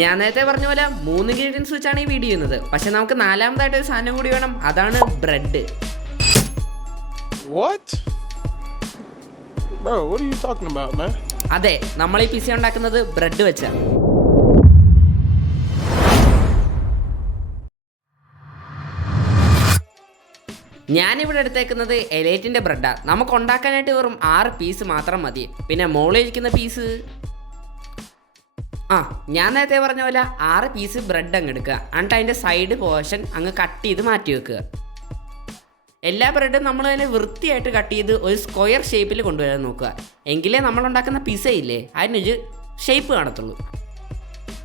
ഞാൻ നേരത്തെ പറഞ്ഞ പോലെ 3 ഇൻഗ്രീഡിയൻസ് വെച്ചാണ് ഈ വീഡിയോ ചെയ്യുന്നത്. പക്ഷെ നമുക്ക് നാലാമതായിട്ട് ഒരു സാധനം കൂടി വേണം, അതാണ് ബ്രെഡ്. അതെ, നമ്മൾ ഈ പിസ്സ ഉണ്ടാക്കുന്നത് ബ്രെഡ് വെച്ചാണ്. ഞാനിവിടെ എടുത്തേക്കുന്നത് എലൈറ്റിൻ്റെ ബ്രെഡാണ്. നമുക്ക് ഉണ്ടാക്കാനായിട്ട് വെറും 6 പീസ് മാത്രം മതി. പിന്നെ മുകളിലിരിക്കുന്ന പീസ് ഞാൻ നേരത്തെ പറഞ്ഞ പോലെ 6 പീസ് ബ്രെഡ് അങ്ങ് എടുക്കുക. എന്നിട്ട് അതിൻ്റെ സൈഡ് പോർഷൻ അങ്ങ് കട്ട് ചെയ്ത് മാറ്റി വെക്കുക. എല്ലാ ബ്രെഡും നമ്മൾ തന്നെ വൃത്തിയായിട്ട് കട്ട് ചെയ്ത് ഒരു സ്ക്വയർ ഷേപ്പിൽ കൊണ്ടുവരാൻ നോക്കുക. എങ്കിലേ നമ്മളുണ്ടാക്കുന്ന പിസ്സ ഇല്ലേ അതിനൊരു ഷേപ്പ് കാണത്തുള്ളൂ.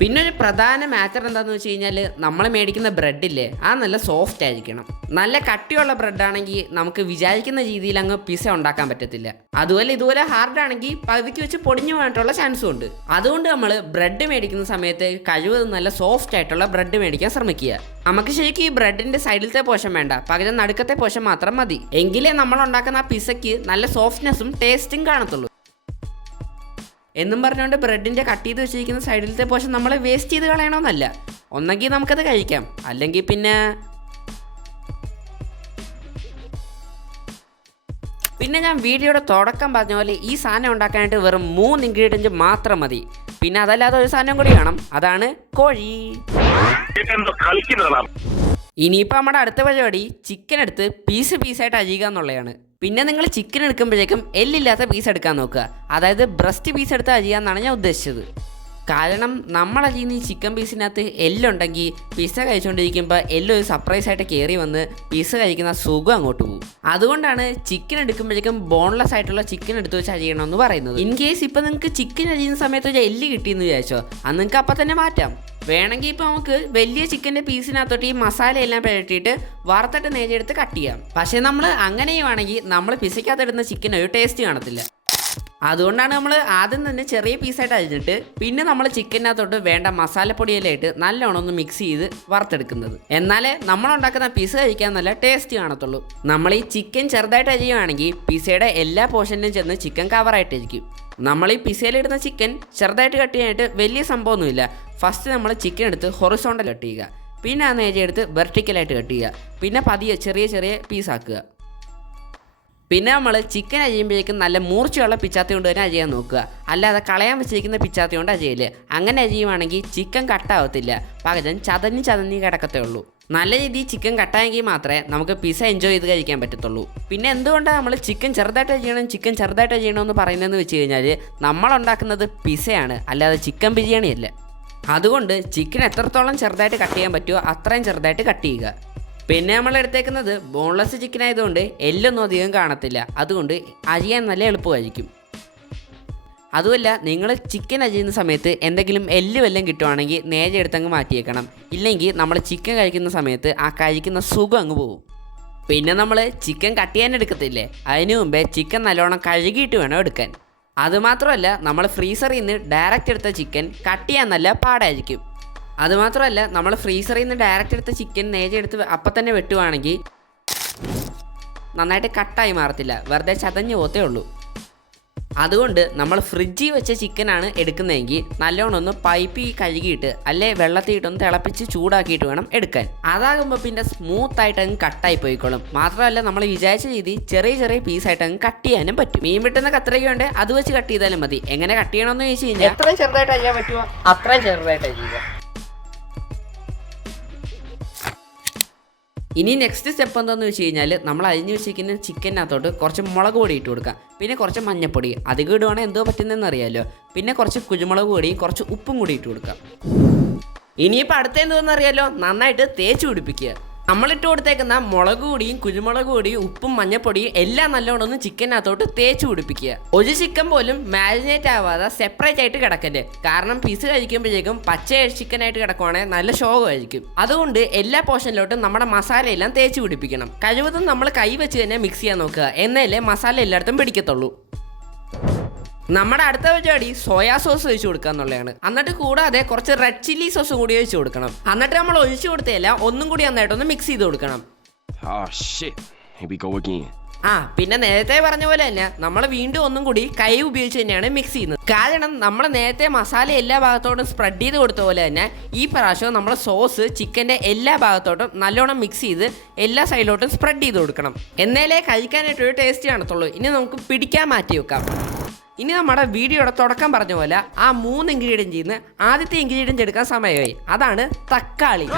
പിന്നെ ഒരു പ്രധാന മാറ്റർ എന്താണെന്ന് വെച്ച് കഴിഞ്ഞാൽ, നമ്മൾ മേടിക്കുന്ന ബ്രെഡില്ലേ നല്ല സോഫ്റ്റ് ആയിരിക്കണം. നല്ല കട്ടിയുള്ള ബ്രെഡാണെങ്കിൽ നമുക്ക് വിചാരിക്കുന്ന രീതിയിൽ അങ്ങ് പിസ്സ ഉണ്ടാക്കാൻ പറ്റത്തില്ല. അതുപോലെ ഇതുപോലെ ഹാർഡാണെങ്കിൽ പകുതിക്ക് വെച്ച് പൊടിഞ്ഞു പോകാനായിട്ടുള്ള ചാൻസും ഉണ്ട്. അതുകൊണ്ട് നമ്മൾ ബ്രെഡ് മേടിക്കുന്ന സമയത്ത് കഴിവതും നല്ല സോഫ്റ്റ് ആയിട്ടുള്ള ബ്രെഡ് മേടിക്കാൻ ശ്രമിക്കുക. നമുക്ക് ശരിക്കും ഈ ബ്രെഡിൻ്റെ സൈഡിലത്തെ പോഷൻ വേണ്ട, പകരം നടുക്കത്തെ പോഷൻ മാത്രം മതി. എങ്കിലേ നമ്മൾ ഉണ്ടാക്കുന്ന ആ പിസ്സയ്ക്ക് നല്ല സോഫ്റ്റ്നെസ്സും ടേസ്റ്റും കാണത്തുള്ളൂ. എന്നും പറഞ്ഞുകൊണ്ട് ബ്രെഡിൻ്റെ കട്ട് ചെയ്ത് വെച്ചിരിക്കുന്ന സൈഡിലത്തെ പോഷൻ നമ്മൾ വേസ്റ്റ് ചെയ്ത് കളയണമെന്നല്ല. ഒന്നെങ്കിൽ നമുക്കത് കഴിക്കാം, അല്ലെങ്കിൽ പിന്നെ ഞാൻ വീഡിയോയുടെ തുടക്കം പറഞ്ഞ പോലെ ഈ സാധനം ഉണ്ടാക്കാനായിട്ട് വെറും 3 ഇൻഗ്രീഡിയൻറ്റ് മാത്രം മതി. പിന്നെ അതല്ലാതെ ഒരു സാധനം കൂടി വേണം, അതാണ് കോഴി. ഇനിയിപ്പോൾ നമ്മുടെ അടുത്ത പരിപാടി ചിക്കൻ എടുത്ത് പീസായിട്ട് അരിയുക എന്നുള്ളതാണ്. പിന്നെ നിങ്ങൾ ചിക്കൻ എടുക്കുമ്പോഴേക്കും എല്ലില്ലാത്ത പീസ് എടുക്കാൻ നോക്കുക. അതായത് ബ്രസ്റ്റ് പീസ് എടുത്ത് അരിയാന്നാണ് ഞാൻ ഉദ്ദേശിച്ചത്. കാരണം നമ്മൾ അരിയുന്ന ഈ ചിക്കൻ പീസിനകത്ത് എല്ലുണ്ടെങ്കിൽ പിസ്സ കഴിച്ചുകൊണ്ടിരിക്കുമ്പോൾ എല്ലൊരു സർപ്രൈസായിട്ട് കയറി വന്ന് പിസ്സ കഴിക്കുന്ന സുഖം അങ്ങോട്ട് പോകും. അതുകൊണ്ടാണ് ചിക്കൻ എടുക്കുമ്പോഴേക്കും ബോൺലെസ് ആയിട്ടുള്ള ചിക്കൻ എടുത്ത് വെച്ച് അരിയണമെന്ന് പറയുന്നത്. ഇൻ കേസ് ഇപ്പോൾ നിങ്ങൾക്ക് ചിക്കൻ അരിയുന്ന സമയത്ത് ഒരു എല്ല് കിട്ടിയെന്ന് വിചാരിച്ചോ, അത് നിങ്ങൾക്ക് അപ്പം തന്നെ മാറ്റാം. വേണമെങ്കിൽ ഇപ്പോൾ നമുക്ക് വലിയ ചിക്കൻ്റെ പീസിനകത്തോട്ട് ഈ മസാലയെല്ലാം പുരട്ടിയിട്ട് വറുത്തിട്ട് നേരിയെടുത്ത് കട്ട് ചെയ്യാം. പക്ഷേ നമ്മൾ അങ്ങനെ ചെയ്യുവാണെങ്കിൽ നമ്മൾ പിസ്സയ്ക്കകത്തിടുന്ന ചിക്കൻ ഒരു ടേസ്റ്റ് കാണത്തില്ല. അതുകൊണ്ടാണ് നമ്മൾ ആദ്യം തന്നെ ചെറിയ പീസായിട്ട് അരിഞ്ഞിട്ട് പിന്നെ നമ്മൾ ചിക്കനകത്തോട്ട് വേണ്ട മസാലപ്പൊടിയിലായിട്ട് നല്ലോണം ഒന്ന് മിക്സ് ചെയ്ത് വറുത്തെടുക്കുന്നത്. എന്നാലേ നമ്മളുണ്ടാക്കുന്ന പിസ്സ കഴിക്കാൻ നല്ല ടേസ്റ്റ് കാണത്തുള്ളൂ. നമ്മൾ ഈ ചിക്കൻ ചെറുതായിട്ട് അരിയുവാണെങ്കിൽ പിസ്സയുടെ എല്ലാ പോർഷനിലും ചെന്ന് ചിക്കൻ കവറായിട്ടിരിക്കും. നമ്മൾ ഈ പിസ്സയിലിടുന്ന ചിക്കൻ ചെറുതായിട്ട് കട്ട് ചെയ്യാനായിട്ട് വലിയ സംഭവമൊന്നുമില്ല. ഫസ്റ്റ് നമ്മൾ ചിക്കൻ എടുത്ത് ഹൊറിസോണ്ടൽ കട്ട് ചെയ്യുക, പിന്നെ ആ നേരെ എടുത്ത് വെർട്ടിക്കലായിട്ട് കട്ട് ചെയ്യുക, പിന്നെ പതിയെ ചെറിയ പീസാക്കുക. പിന്നെ നമ്മൾ ചിക്കൻ അരിയുമ്പോഴേക്കും നല്ല മൂർച്ചയുള്ള പിച്ചാത്തി കൊണ്ട് തന്നെ അരിയാൻ നോക്കുക. അല്ലാതെ കളയാൻ വെച്ചിരിക്കുന്ന പിച്ചാത്തി കൊണ്ട് അരിയല്. അങ്ങനെ അരിയുവാണെങ്കിൽ ചിക്കൻ കട്ടാവത്തില്ല, പകരം ചതഞ്ഞ് കിടക്കത്തേ ഉള്ളൂ. നല്ല രീതിയിൽ ചിക്കൻ കട്ടായെങ്കിൽ മാത്രമേ നമുക്ക് പിസ്സ എൻജോയ് ചെയ്ത് കഴിക്കാൻ പറ്റത്തുള്ളൂ. പിന്നെ എന്തുകൊണ്ടാണ് നമ്മൾ ചിക്കൻ ചെറുതായിട്ട് അരിയണമെന്ന് പറയുന്നതെന്ന് വെച്ച് കഴിഞ്ഞാൽ, നമ്മളുണ്ടാക്കുന്നത് പിസ്സയാണ്, അല്ലാതെ ചിക്കൻ ബിരിയാണി അല്ല. അതുകൊണ്ട് ചിക്കൻ എത്രത്തോളം ചെറുതായിട്ട് കട്ട് ചെയ്യാൻ പറ്റുമോ അത്രയും ചെറുതായിട്ട് കട്ട് ചെയ്യുക. പിന്നെ നമ്മൾ എടുത്തേക്കുന്നത് ബോൺലെസ് ചിക്കൻ ആയതുകൊണ്ട് എല്ലൊന്നും അധികം കാണത്തില്ല. അതുകൊണ്ട് അരിയാൻ നല്ല എളുപ്പമായിരിക്കും. അതുമല്ല, നിങ്ങൾ ചിക്കൻ അരിയുന്ന സമയത്ത് എന്തെങ്കിലും എല്ല് വല്ലതും കിട്ടുവാണെങ്കിൽ നേരെ എടുത്തങ്ങ് മാറ്റിയേക്കണം. ഇല്ലെങ്കിൽ നമ്മൾ ചിക്കൻ കഴിക്കുന്ന സമയത്ത് ആ കഴിക്കുന്ന സുഖം അങ്ങ് പോകും. പിന്നെ നമ്മൾ ചിക്കൻ കട്ട് ചെയ്യാൻ എടുക്കത്തില്ലേ, അതിനു മുമ്പേ ചിക്കൻ നല്ലോണം കഴുകിയിട്ട് വേണം എടുക്കാൻ. അതുമാത്രമല്ല, നമ്മൾ ഫ്രീസറിൽ നിന്ന് ഡയറക്റ്റ് എടുത്ത ചിക്കൻ കട്ട് ചെയ്യാൻ നല്ല പാടായിരിക്കും. അതുമാത്രമല്ല, നമ്മൾ ഫ്രീസറിൽ നിന്ന് ഡയറക്റ്റ് എടുത്ത ചിക്കൻ നേരെ എടുത്ത് അപ്പം തന്നെ വെട്ടുവാണെങ്കിൽ നന്നായിട്ട് കട്ടായി മാറത്തില്ല, വെറുതെ ചതഞ്ഞ് പോത്തേ ഉള്ളൂ. അതുകൊണ്ട് നമ്മൾ ഫ്രിഡ്ജിൽ വെച്ച ചിക്കനാണ് എടുക്കുന്നതെങ്കിൽ നല്ലോണം ഒന്ന് പൈപ്പിൽ കഴുകിയിട്ട് അല്ലെ വെള്ളത്തിയിട്ടൊന്ന് തിളപ്പിച്ച് ചൂടാക്കിയിട്ട് വേണം എടുക്കാൻ. അതാകുമ്പോൾ പിന്നെ സ്മൂത്തായിട്ട് അങ്ങ് കട്ടായി പോയിക്കോളും. മാത്രമല്ല, നമ്മൾ വിചാരിച്ച രീതി ചെറിയ പീസായിട്ട് അങ്ങ് കട്ട് ചെയ്യാനും പറ്റും. മീൻ വെട്ടുന്ന കത്രികയുണ്ട്, അത് വെച്ച് കട്ട് ചെയ്താലും മതി. എങ്ങനെ കട്ട് ചെയ്യണമെന്ന് ചോദിച്ചു കഴിഞ്ഞാൽ എത്രയും ചെറുതായിട്ട് അരിയാൻ പറ്റുമോ അത്രയും ചെറുതായിട്ട് അരിയുക. ഇനി നെക്സ്റ്റ് സ്റ്റെപ്പ് എന്താണെന്ന് വെച്ച് കഴിഞ്ഞാൽ, നമ്മൾ അരിഞ്ഞ് വെച്ചിരിക്കുന്ന ചിക്കനകത്തോട്ട് കുറച്ച് മുളക് പൊടി ഇട്ട് കൊടുക്കാം. പിന്നെ കുറച്ച് മഞ്ഞപ്പൊടി, അധികം ഇടുവാണെങ്കിൽ എന്തോ പറ്റുന്നതെന്ന് അറിയാമല്ലോ. പിന്നെ കുറച്ച് കുരുമുളക് പൊടിയും കുറച്ച് ഉപ്പും കൂടി ഇട്ട് കൊടുക്കാം. ഇനിയിപ്പോൾ അടുത്ത എന്തോന്ന് അറിയാമല്ലോ, നന്നായിട്ട് തേച്ച് പിടിപ്പിക്കുക. നമ്മളിട്ട് കൊടുത്തേക്കുന്ന മുളക് പൊടിയും കുരുമുളക് പൊടിയും ഉപ്പും മഞ്ഞപ്പൊടിയും എല്ലാം നല്ലോണം ഒന്ന് ചിക്കനകത്തോട്ട് തേച്ച് പിടിപ്പിക്കുക. ഒരു ചിക്കൻ പോലും മാരിനേറ്റ് ആവാതെ സെപ്പറേറ്റ് ആയിട്ട് കിടക്കല്ലേ. കാരണം പീസ് കഴിക്കുമ്പോഴേക്കും പച്ച ചിക്കനായിട്ട് കിടക്കുവാണെങ്കിൽ നല്ല ശോകമായിരിക്കും. അതുകൊണ്ട് എല്ലാ പോർഷനിലോട്ടും നമ്മുടെ മസാലയെല്ലാം തേച്ച് പിടിപ്പിക്കണം. കഴിവതും നമ്മൾ കൈ വെച്ച് തന്നെ മിക്സ് ചെയ്യാൻ നോക്കുക, എന്നാലേ മസാല എല്ലായിടത്തും പിടിക്കത്തുള്ളൂ. നമ്മുടെ അടുത്ത പരിപാടി സോയാ സോസ് ഒഴിച്ചു കൊടുക്കുക എന്നുള്ളതാണ്. എന്നിട്ട് കൂടാതെ കുറച്ച് റെഡ് ചില്ലി സോസും കൂടി ഒഴിച്ചു കൊടുക്കണം. എന്നിട്ട് നമ്മൾ ഒഴിച്ചു കൊടുത്തതല്ല ഒന്നും കൂടി നന്നായിട്ടൊന്ന് മിക്സ് ചെയ്ത് കൊടുക്കണം. പിന്നെ നേരത്തെ പറഞ്ഞ പോലെ തന്നെ നമ്മൾ വീണ്ടും ഒന്നും കൂടി കൈ ഉപയോഗിച്ച് തന്നെയാണ് മിക്സ് ചെയ്യുന്നത്. കാരണം നമ്മൾ നേരത്തെ മസാല എല്ലാ ഭാഗത്തോട്ടും സ്പ്രെഡ് ചെയ്ത് കൊടുത്ത പോലെ തന്നെ ഈ പ്രാവശ്യം നമ്മൾ സോസ് ചിക്കൻ്റെ എല്ലാ ഭാഗത്തോട്ടും നല്ലോണം മിക്സ് ചെയ്ത് എല്ലാ സൈഡിലോട്ടും സ്പ്രെഡ് ചെയ്ത് കൊടുക്കണം. എന്നാലേ കഴിക്കാനായിട്ടൊരു ടേസ്റ്റ് കാണത്തുള്ളൂ. ഇനി നമുക്ക് പിടിക്കാൻ മാറ്റി വെക്കാം. ഇനി നമ്മുടെ വീഡിയോയുടെ തുടക്കം പറഞ്ഞ പോലെ ആ 3 ഇൻഗ്രീഡിയൻറ്റ് ചെയ്യുന്ന ആദ്യത്തെ ഇൻഗ്രീഡിയൻറ്റ് എടുക്കാൻ സമയമായി. അതാണ് തക്കാളി.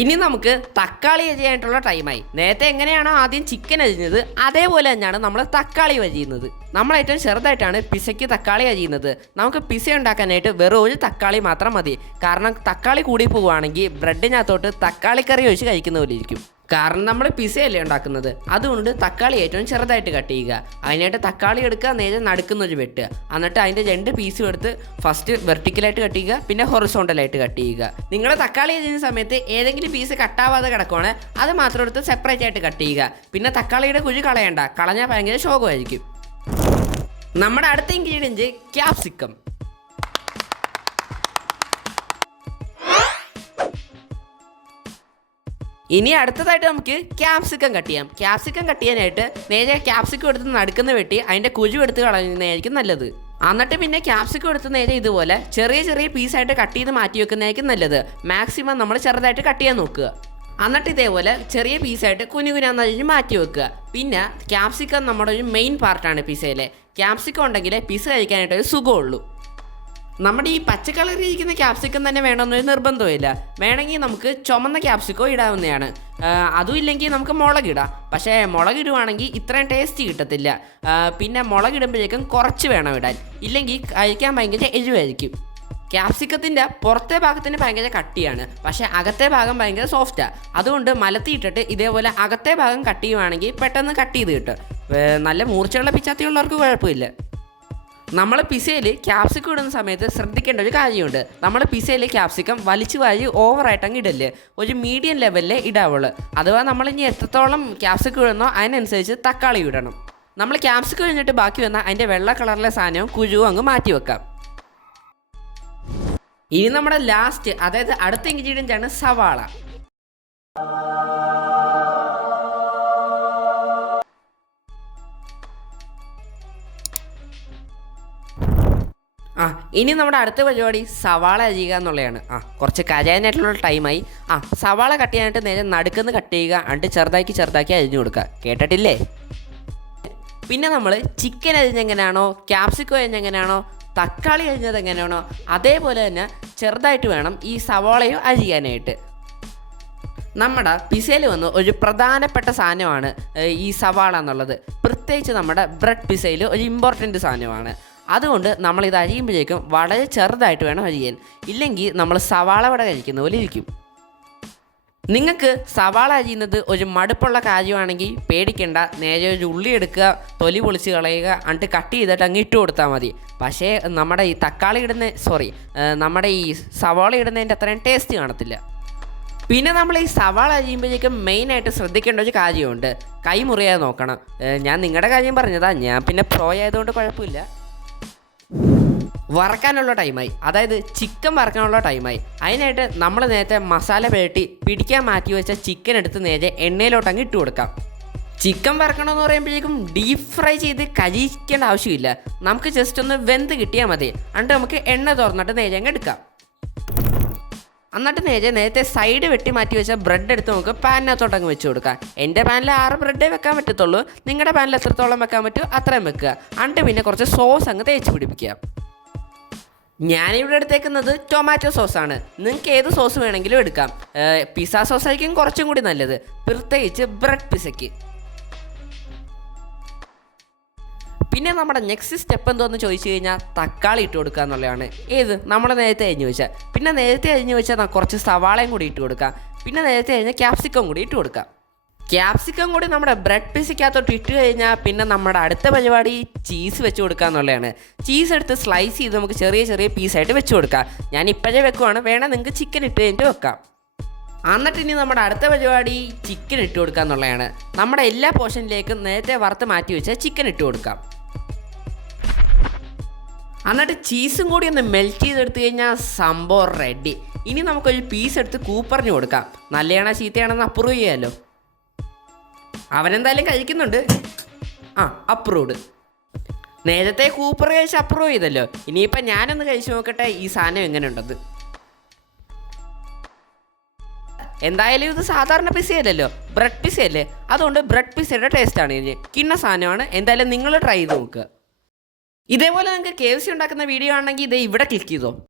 ഇനി നമുക്ക് തക്കാളി അരിയാനായിട്ടുള്ള ടൈമായി. നേരത്തെ എങ്ങനെയാണോ ആദ്യം ചിക്കൻ അരിഞ്ഞത് അതേപോലെ തന്നെയാണ് നമ്മൾ തക്കാളി അരിയുന്നത്. നമ്മൾ ഏറ്റവും ചെറുതായിട്ടാണ് പിസയ്ക്ക് തക്കാളി അരിയുന്നത്. നമുക്ക് പിസ ഉണ്ടാക്കാനായിട്ട് വെറും ഒരു തക്കാളി മാത്രം മതി. കാരണം തക്കാളി കൂടി പോവുകയാണെങ്കിൽ ബ്രെഡിനകത്തോട്ട് തക്കാളിക്കറി ഒഴിച്ച് കഴിക്കുന്ന പോലെ ഇരിക്കും. കാരണം നമ്മൾ പിസയല്ലേ ഉണ്ടാക്കുന്നത്. അതുകൊണ്ട് തക്കാളി ഏറ്റവും ചെറുതായിട്ട് കട്ട് ചെയ്യുക. അതിനായിട്ട് തക്കാളി എടുക്കുക, നേരെ നടുക്കുന്നൊരു വെട്ടുക. എന്നിട്ട് അതിൻ്റെ 2 പീസും എടുത്ത് ഫസ്റ്റ് വെർട്ടിക്കലായിട്ട് കട്ട് ചെയ്യുക, പിന്നെ ഹൊറിസോണ്ടലായിട്ട് കട്ട് ചെയ്യുക. നിങ്ങൾ തക്കാളി ചെയ്യുന്ന സമയത്ത് ഏതെങ്കിലും പീസ് കട്ടാവാതെ കിടക്കുവാണ് അത് മാത്രം എടുത്ത് സെപ്പറേറ്റ് ആയിട്ട് കട്ട് ചെയ്യുക. പിന്നെ തക്കാളിയുടെ കുഴി കളയണ്ട, കളഞ്ഞാൽ ഭയങ്കര ശോകമായിരിക്കും. നമ്മുടെ അടുത്ത ഇൻഗ്രീഡിയൻറ്റ് ക്യാപ്സിക്കം. ഇനി അടുത്തതായിട്ട് നമുക്ക് ക്യാപ്സിക്കം കട്ട് ചെയ്യാം. ക്യാപ്സിക്കം കട്ട് ചെയ്യാനായിട്ട് നേരെ ക്യാപ്സിക്കം എടുത്ത് നടുക്കുന്ന വെട്ടി അതിൻ്റെ കുഴി എടുത്ത് കളയുന്നതായിരിക്കും നല്ലത്. എന്നിട്ട് പിന്നെ ക്യാപ്സിക്കം എടുത്ത് നേരെ ഇതുപോലെ ചെറിയ ചെറിയ പീസായിട്ട് കട്ട് ചെയ്ത് മാറ്റി വെക്കുന്നതായിരിക്കും നല്ലത്. മാക്സിമം നമ്മൾ ചെറുതായിട്ട് കട്ട് ചെയ്യാൻ നോക്കുക. എന്നിട്ട് ഇതേപോലെ ചെറിയ പീസായിട്ട് കുനുകുനാന്ന് കഴിഞ്ഞ് മാറ്റി വെക്കുക. പിന്നെ ക്യാപ്സിക്കം നമ്മുടെ ഒരു മെയിൻ പാർട്ടാണ് പിസയിലെ. ക്യാപ്സിക്കം ഉണ്ടെങ്കിൽ പിസ കഴിക്കാനായിട്ടൊരു സുഖമുള്ളൂ. നമ്മുടെ ഈ പച്ചക്കളറിൽ ഇരിക്കുന്ന ക്യാപ്സിക്കം തന്നെ വേണമെന്നൊരു നിർബന്ധമില്ല. വേണമെങ്കിൽ നമുക്ക് ചുമന്ന ക്യാപ്സിക്കോ ഇടാവുന്നതാണ്. അതും ഇല്ലെങ്കിൽ നമുക്ക് മുളകിടാം. പക്ഷേ മുളകിടുവാണെങ്കിൽ ഇത്രയും ടേസ്റ്റ് കിട്ടത്തില്ല. പിന്നെ മുളകിടുമ്പോഴേക്കും കുറച്ച് വേണം ഇടാൻ, ഇല്ലെങ്കിൽ കഴിക്കാൻ ഭയങ്കര എരിവായിരിക്കും. ക്യാപ്സിക്കത്തിൻ്റെ പുറത്തെ ഭാഗത്തിന് ഭയങ്കര കട്ടിയാണ്, പക്ഷേ അകത്തെ ഭാഗം ഭയങ്കര സോഫ്റ്റാണ്. അതുകൊണ്ട് മലത്തിയിട്ടിട്ട് ഇതേപോലെ അകത്തെ ഭാഗം കട്ട് ചെയ്യുവാണെങ്കിൽ പെട്ടെന്ന് കട്ട് ചെയ്ത് കിട്ടും. നല്ല മൂർച്ചയുള്ള പിച്ചാത്തിയുള്ളവർക്ക് കുഴപ്പമില്ല. നമ്മൾ പിസയിൽ ക്യാപ്സിക്കം ഇടുന്ന സമയത്ത് ശ്രദ്ധിക്കേണ്ട ഒരു കാര്യമുണ്ട്. നമ്മൾ പിസയിൽ ക്യാപ്സിക്കം വലിച്ചു വാരി ഓവറായിട്ടങ്ങ് ഇടല്ലേ, ഒരു മീഡിയം ലെവലിലേ ഇടാവുള്ളൂ. അഥവാ നമ്മളിനി എത്രത്തോളം ക്യാപ്സിക്കം ഇടുന്നോ അതിനനുസരിച്ച് തക്കാളി ഇടണം. നമ്മൾ ക്യാപ്സിക്കം കഴിഞ്ഞിട്ട് ബാക്കി വന്നാൽ അതിൻ്റെ വെള്ള കളറിലെ സാധനവും കുഴുവും അങ്ങ് മാറ്റി വെക്കാം. ഇനി നമ്മുടെ ലാസ്റ്റ്, അതായത് അടുത്ത ഇൻഗ്രീഡിയൻ്റ് ആണ് സവാള. ഇനി നമ്മുടെ അടുത്ത പരിപാടി സവാള അരിയുക എന്നുള്ളതാണ്. കുറച്ച് കരയാനായിട്ടുള്ള ടൈമായി. സവാള കട്ട് ചെയ്യാനായിട്ട് നേരെ നടുക്കുന്ന് കട്ട് ചെയ്യുക, എന്നിട്ട് ചെറുതാക്കി അരിഞ്ഞു കൊടുക്കുക. കേട്ടിട്ടില്ലേ? പിന്നെ നമ്മൾ ചിക്കൻ അരിഞ്ഞെങ്ങനെയാണോ, ക്യാപ്സിക്കം അരിഞ്ഞെങ്ങനെയാണോ, തക്കാളി അരിഞ്ഞത് എങ്ങനെയാണോ അതേപോലെ തന്നെ ചെറുതായിട്ട് വേണം ഈ സവാളയും അരിയാനായിട്ട്. നമ്മുടെ പിസയിൽ വന്ന് ഒരു പ്രധാനപ്പെട്ട സാധനമാണ് ഈ സവാള എന്നുള്ളത്. പ്രത്യേകിച്ച് നമ്മുടെ ബ്രെഡ് പിസയിൽ ഒരു ഇമ്പോർട്ടൻ്റ് സാധനമാണ്. അതുകൊണ്ട് നമ്മളിത് അരിയുമ്പോഴേക്കും വളരെ ചെറുതായിട്ട് വേണം അരിയാൻ, ഇല്ലെങ്കിൽ നമ്മൾ സവാള വട കഴിക്കുന്ന പോലെ ഇരിക്കും. നിങ്ങൾക്ക് സവാള അരിയുന്നത് ഒരു മടുപ്പുള്ള കാര്യമാണെങ്കിൽ പേടിക്കേണ്ട, നേരെ ഒരു ഉള്ളി എടുക്കുക, തൊലി പൊളിച്ച് കളയുക, എന്നിട്ട് കട്ട് ചെയ്തിട്ട് അങ്ങ് ഇട്ട് കൊടുത്താൽ മതി. പക്ഷേ നമ്മുടെ ഈ നമ്മുടെ ഈ സവാള ഇടുന്നതിൻ്റെ അത്രയും ടേസ്റ്റ് കാണത്തില്ല. പിന്നെ നമ്മൾ ഈ സവാള അരിയുമ്പോഴേക്കും മെയിനായിട്ട് ശ്രദ്ധിക്കേണ്ട ഒരു കാര്യമുണ്ട്, കൈ മുറിയാതെ നോക്കണം. ഞാൻ നിങ്ങളുടെ കാര്യം പറഞ്ഞതാ, ഞാൻ പിന്നെ പ്രോ ആയതുകൊണ്ട് കുഴപ്പമില്ല. വറക്കാനുള്ള ടൈമായി, അതായത് ചിക്കൻ വറക്കാനുള്ള ടൈമായി. അതിനായിട്ട് നമ്മൾ നേരത്തെ മസാല പുരട്ടി പിടിക്കാൻ മാറ്റി വെച്ച ചിക്കൻ എടുത്ത് നേരെ എണ്ണയിലോട്ട് അങ്ങ് ഇട്ട് കൊടുക്കാം. ചിക്കൻ വറക്കണമെന്ന് പറയുമ്പോഴേക്കും ഡീപ്പ് ഫ്രൈ ചെയ്ത് കരിയിക്കേണ്ട ആവശ്യമില്ല. നമുക്ക് ജസ്റ്റ് ഒന്ന് വെന്ത് കിട്ടിയാൽ മതി. എന്നിട്ട് നമുക്ക് എണ്ണ തുറന്നിട്ട് നേരെ അങ്ങ് എടുക്കാം. എന്നിട്ട് നേരത്തെ സൈഡ് വെട്ടി മാറ്റി വെച്ച ബ്രെഡ് എടുത്ത് നമുക്ക് പാനിനകത്തോട്ട് അങ്ങ് വെച്ച് കൊടുക്കാം. എൻ്റെ പാനിൽ 6 ബ്രെഡേ വെക്കാൻ പറ്റത്തുള്ളൂ. നിങ്ങളുടെ പാനിൽ എത്രത്തോളം വെക്കാൻ പറ്റുമോ അത്രയും വെക്കുക. എന്നിട്ട് പിന്നെ കുറച്ച് സോസ് അങ്ങ് തേച്ച് പിടിപ്പിക്കുക. ഞാനിവിടെ എടുത്തേക്കുന്നത് ടൊമാറ്റോ സോസാണ്. നിങ്ങൾക്ക് ഏത് സോസ് വേണമെങ്കിലും എടുക്കാം. പിസ്സ സോസ് ആയിരിക്കും കുറച്ചും കൂടി നല്ലത്, പ്രത്യേകിച്ച് ബ്രെഡ് പിസയ്ക്ക്. പിന്നെ നമ്മുടെ നെക്സ്റ്റ് സ്റ്റെപ്പ് എന്തോന്ന് ചോദിച്ചു കഴിഞ്ഞാൽ തക്കാളി ഇട്ട് കൊടുക്കുക എന്നുള്ളതാണ്. ഏത് നമ്മൾ നേരത്തെ അരിഞ്ഞു വെച്ചാൽ, പിന്നെ നേരത്തെ അരിഞ്ഞു വെച്ചാൽ കുറച്ച് സവാളയും കൂടി ഇട്ട് കൊടുക്കാം. പിന്നെ നേരത്തെ അരിഞ്ഞ ക്യാപ്സിക്കം കൂടി ഇട്ട് കൊടുക്കാം. ക്യാപ്സിക്കം കൂടി നമ്മുടെ ബ്രെഡ് പീസിക്കകത്തോട്ട് ഇട്ട് കഴിഞ്ഞാൽ പിന്നെ നമ്മുടെ അടുത്ത പരിപാടി ചീസ് വെച്ച് കൊടുക്കുക എന്നുള്ളതാണ്. ചീസ് എടുത്ത് സ്ലൈസ് ചെയ്ത് നമുക്ക് ചെറിയ ചെറിയ പീസായിട്ട് വെച്ച് കൊടുക്കാം. ഞാൻ ഇപ്പോഴേ വെക്കുവാണ്, വേണം നിങ്ങൾക്ക് ചിക്കൻ ഇട്ട് കഴിഞ്ഞിട്ട് വെക്കാം. എന്നിട്ട് ഇനി നമ്മുടെ അടുത്ത പരിപാടി ചിക്കൻ ഇട്ട് കൊടുക്കുക എന്നുള്ളതാണ്. നമ്മുടെ എല്ലാ പോർഷനിലേക്കും നേരത്തെ വറുത്ത് മാറ്റി വെച്ചാൽ ചിക്കൻ ഇട്ട് കൊടുക്കാം. എന്നിട്ട് ചീസും കൂടി ഒന്ന് മെൽറ്റ് ചെയ്തെടുത്ത് കഴിഞ്ഞാൽ സംഭവം റെഡി. ഇനി നമുക്കൊരു പീസ് എടുത്ത് കൂപ്പറിന് കൊടുക്കാം. നല്ലയാണോ ചീത്തയാണെന്ന് അപ്രൂവ് ചെയ്യാമല്ലോ. അവനെന്തായാലും കഴിക്കുന്നുണ്ട്. ആ, അപ്രൂവ്ഡ്. നേരത്തെ കൂപ്പർ കഴിച്ച് അപ്രൂവ് ചെയ്തല്ലോ, ഇനിയിപ്പോൾ ഞാനൊന്ന് കഴിച്ചു നോക്കട്ടെ ഈ സാധനം എങ്ങനെയുണ്ടെന്ന്. എന്തായാലും ഇത് സാധാരണ പിസയല്ലല്ലോ, ബ്രെഡ് പിസയല്ലേ, അതുകൊണ്ട് ബ്രെഡ് പിസയുടെ ടേസ്റ്റാണ് ഇതിന്. കിണ്ണ സാധനമാണ്, എന്തായാലും നിങ്ങൾ ട്രൈ ചെയ്ത് നോക്കുക. ഇതേപോലെ നിങ്ങൾക്ക് KFC ഉണ്ടാക്കുന്ന വീഡിയോ ആണെങ്കിൽ ഇത് ഇവിടെ ക്ലിക്ക് ചെയ്തോ.